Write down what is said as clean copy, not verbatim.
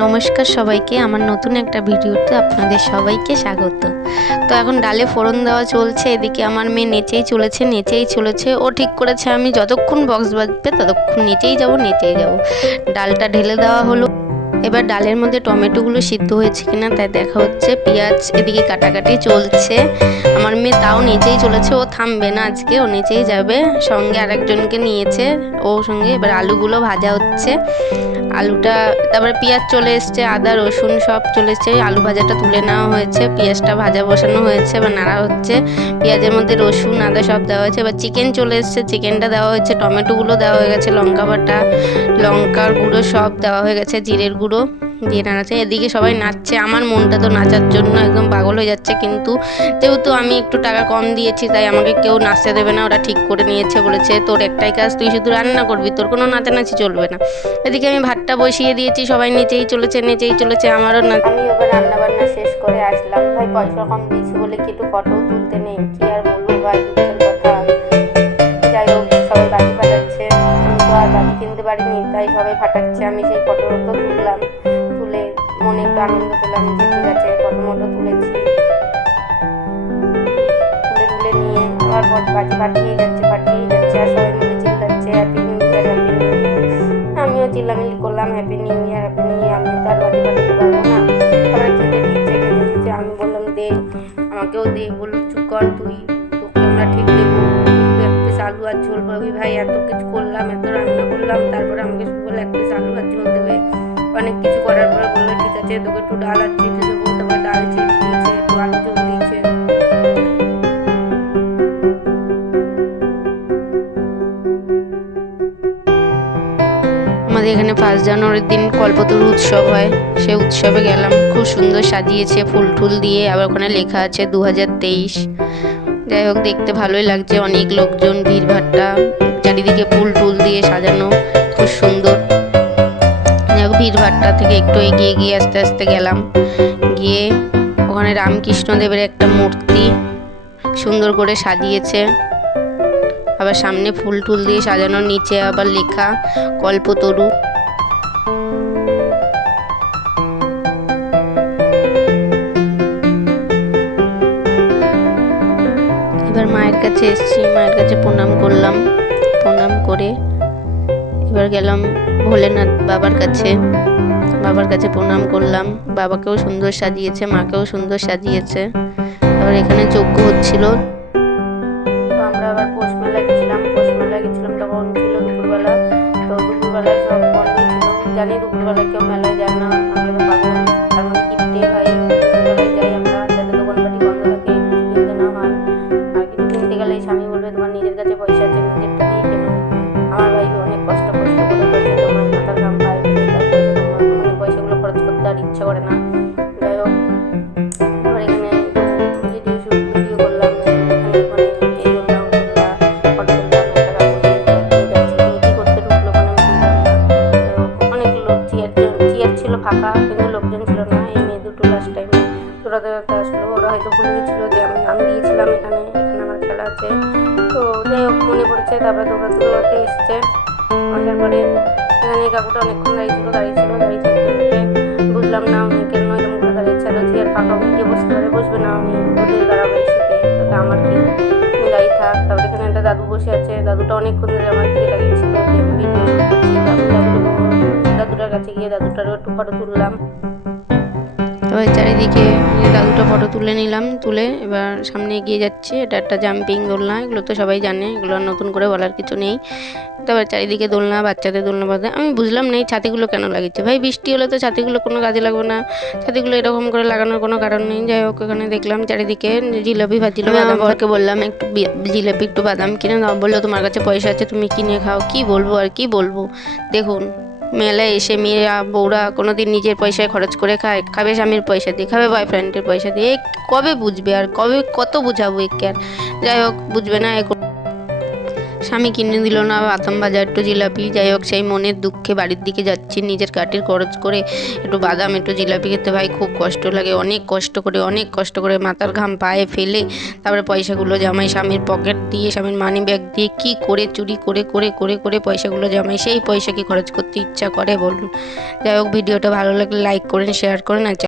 নমস্কার সবাইকে, আমার নতুন একটা ভিডিওতে আপনাদের সবাইকে স্বাগত। তো এখন ডালে ফোড়ন দেওয়া চলছে, এদিকে আমার মেয়ে নেচেই চলেছে। ও ঠিক করেছে আমি যতক্ষণ বক্স বাজবে ততক্ষণ নেচেই যাব। ডালটা ঢেলে দেওয়া হলো। এবার ডালের মধ্যে টমেটোগুলো সিদ্ধ হয়েছে কিনা তাই দেখা হচ্ছে। পেঁয়াজ এদিকে কাটাকাটি চলছে। আমার মেয়ে তাও নেচেই চলেছে, ও থামবে না আজকে, ও নেচেই যাবে। সঙ্গে আরেকজনকে নিয়েছে ও সঙ্গে। এবার আলুগুলো ভাজা হচ্ছে, আলুটা তারপরে পেঁয়াজ চলে এসছে, আদা রসুন সব চলে এসছে। আলু ভাজাটা তুলে নেওয়া হয়েছে, পেঁয়াজটা ভাজা বসানো হয়েছে, এবার নাড়া হচ্ছে। পেঁয়াজের মধ্যে রসুন আদা সব দেওয়া হয়েছে। এবার চিকেন চলে এসছে, চিকেনটা দেওয়া হয়েছে, টমেটোগুলো দেওয়া হয়ে গেছে, লঙ্কা বাটা লঙ্কার গুঁড়ো সব দেওয়া হয়ে গেছে, জিরের গুঁড়ো দিয়ে নাড়াচ্ছে। এদিকে সবাই নাচছে, আমার মনটা তো নাচার জন্য একদম পাগল হয়ে যাচ্ছে। কিন্তু যেহেতু আমি একটু টাকা কম দিয়েছি তাই আমাকে কেউ নাচতে দেবে না, ওরা ঠিক করে নিয়েছে। বলেছে তোর একটাই কাজ, তুই শুধু রান্না করবি, তোর কোনো নাচানাচি চলবে না। এদিকে আমি ভাতটা বসিয়ে দিয়েছি, সবাই নেচেই চলেছে আমারও না। আমি এবার রান্না বান্না শেষ করে আসলাম। ভাই পয়সা কম দিয়েছি বলে কি একটু ফটো তুলতে নেই, কি আর বলবো ভাই, দুঃখের কথা। যাই হোক, সবাই বাজি ফাটাচ্ছে, আমি তো আর বাজি কিনতে পারিনি তাই সবাই ফাটাচ্ছে। আমি সেই ফটো তুললাম, তুলে মনে একটু আনন্দ পেলাম যে ঠিক আছে ফটো মটো তুলেছি। তুলে নিয়ে আবার বাজি ফাটিয়ে যাচ্ছে আর সবাই মিলে চিল্লাচ্ছে happy new year, happy new year. আমিও চিল্লামিল্লি করলাম হ্যাপি নিউ ইয়ার। আমি তো আর বাজি ফাটাতে পারবো না। সবাই খেতে দিচ্ছে। আমি বললাম দে, আমাকেও দে। বলল চুপ কর তুই, তোকে আমরা ঠিক দেবো, এক পিস আলু আর ঝোল পাবি। ভাই এত কিছু করলাম, এত রান্না করলাম, তারপরে আমাকে শুধু বলে এক পিস আলু আর ঝোল দেবে। অনেক কিছু করার পরে বললো ঠিক আছে তোকে একটু ডাল আর চিপস দেবো। তারপর ডাল চিপস দিয়েছে, একটু আলু ঝোল দিয়েছে। আমাদের এখানে 1 জানুয়ারির দিন কল্পতরু উৎসব হয়, সেই উৎসবে গেলাম। খুব সুন্দর সাজিয়েছে ফুল টুল দিয়ে, আবার ওখানে লেখা আছে 2023। যাই হোক, দেখতে ভালোই লাগছে, অনেক লোকজন, ভিড়ভাট্টা, চারিদিকে ফুল টুল দিয়ে সাজানো, খুব সুন্দর। যাই হোক, ভিড়ভাট্টা থেকে একটু এগিয়ে আস্তে আস্তে গেলাম। গিয়ে ওখানে রামকৃষ্ণদেবের একটা মূর্তি সুন্দর করে সাজিয়েছে, আবার সামনে ফুল টুল দিয়ে সাজানো, নিচে আবার লেখা কল্পতরু। এবার মায়ের কাছে এসেছি, মায়ের কাছে প্রণাম করলাম। প্রণাম করে এবার গেলাম ভোলেনাথ বাবার কাছে প্রণাম করলাম। বাবাকেও সুন্দর সাজিয়েছে, মাকেও সুন্দর সাজিয়েছে। আবার এখানে যজ্ঞ হচ্ছিল। আমরা আবার পৌষ মেলায় গেছিলাম তখন ছিল দুপুরবেলা। তো দুপুরবেলায় সব বন্ধই ছিল। জানি দুপুরবেলায় কেউ মেলায় যায় না, আমরা তো পাগল। তার মধ্যে কিনতে ভাই দুপুরবেলায় যাই আমরা, যাতে দোকানপাটি বন্ধ থাকে, কিছু কিনতে না হয়। আর কিছু কিনতে গেলে স্বামী বলবে তোমার নিজের কাছে পয়সা আছে, নিজেরটা দিয়ে কেনো। আমার ভাই অনেক কষ্ট করে পয়সা জমায়, মাথার ঘাম পায়, মানে পয়সাগুলো খরচ করতে আর ইচ্ছা করে না। যাই হোক, এবার এখানে ভিডিও করলাম, ফাঁকা, কিন্তু লোকজন ছিল না। এই মেয়ে দুটো লাস্ট টাইমে দৌড়াতে আসলো, ওরা হয়তো ভুলে গেছিলো যে আমি নাম দিয়েছিলাম এখানে আমার খেলা আছে। তো যাই হোক, মনে পড়েছে। তারপরে দৌড়াতে এসছে। আসার পরে এখানে কাকুটা অনেকক্ষণ দাঁড়িয়ে থাকতে বুঝলাম না উনি কেন এরকম করে দাঁড়িয়েছে। আর চেয়ার ফাঁকা, উনি কে বসবে না, আমি ওদের দাঁড়াবো শীতে, তাতে আমার কি, উনি দাঁড়িয়ে থাক। তারপরে এখানে একটা দাদু বসে আছে, দাদুটা অনেকক্ষণ ধরে আমার দিকে দাঁড়িয়েছিল যে আমি ভিডিও করছি। দাদুটার কাছে গিয়ে দাদুটারও একটু ফটো তুললাম। এবার চারিদিকে দাদুটা ফটো তুলে নিলাম। তুলে এবার সামনে এগিয়ে যাচ্ছে। এটা একটা জাম্পিং দোলনা, এগুলো তো সবাই জানে, এগুলো নতুন করে বলার কিছু নেই। তারপর চারিদিকে দোলনা, বাচ্চাদের দোলনা বাঁধে। আমি বুঝলাম না এই ছাতিগুলো কেন লাগিয়েছে। ভাই বৃষ্টি হলে তো ছাতিগুলো কোনো কাজে লাগবে না, ছাতিগুলো এরকম করে লাগানোর কোনো কারণ নেই। যাই হোক, এখানে দেখলাম চারিদিকে জিলাপি ভাজছিল। আমার বরকে বললাম একটু জিলাপি একটু বাদাম কিনে দাও। বললো তোমার কাছে পয়সা আছে, তুমি কিনে খাও। কি বলবো আর কি বলবো। দেখুন, মেলায় এসে মেয়েরা বউরা কোনোদিন নিজের পয়সায় খরচ করে খাবে স্বামীর পয়সা দিয়ে, খাবে বয়ফ্রেন্ডের পয়সা দিয়ে। কবে বুঝবে আর কবে কত বুঝাবো একে আর। যাই হোক, বুঝবে না। স্বামী কিনে দিল না বাদাম ভাজা একটু জিলাপি। যাই হোক, সেই মনের দুঃখে বাড়ির দিকে যাচ্ছি, নিজের কাঠের খরচ করে একটু বাদাম একটু জিলাপি খেতে ভাই খুব কষ্ট লাগে। অনেক কষ্ট করে মাথার ঘাম পায়ে ফেলে তারপরে পয়সাগুলো জামাই স্বামীর পকেট দিয়ে, স্বামীর মানি ব্যাগ দিয়ে কি করে চুরি করে করে করে করে পয়সাগুলো জামাই সেই পয়সা কি খরচ করতে ইচ্ছা করে বলুন। যাই হোক, ভিডিওটা ভালো লাগলে লাইক করেন, শেয়ার করেন আর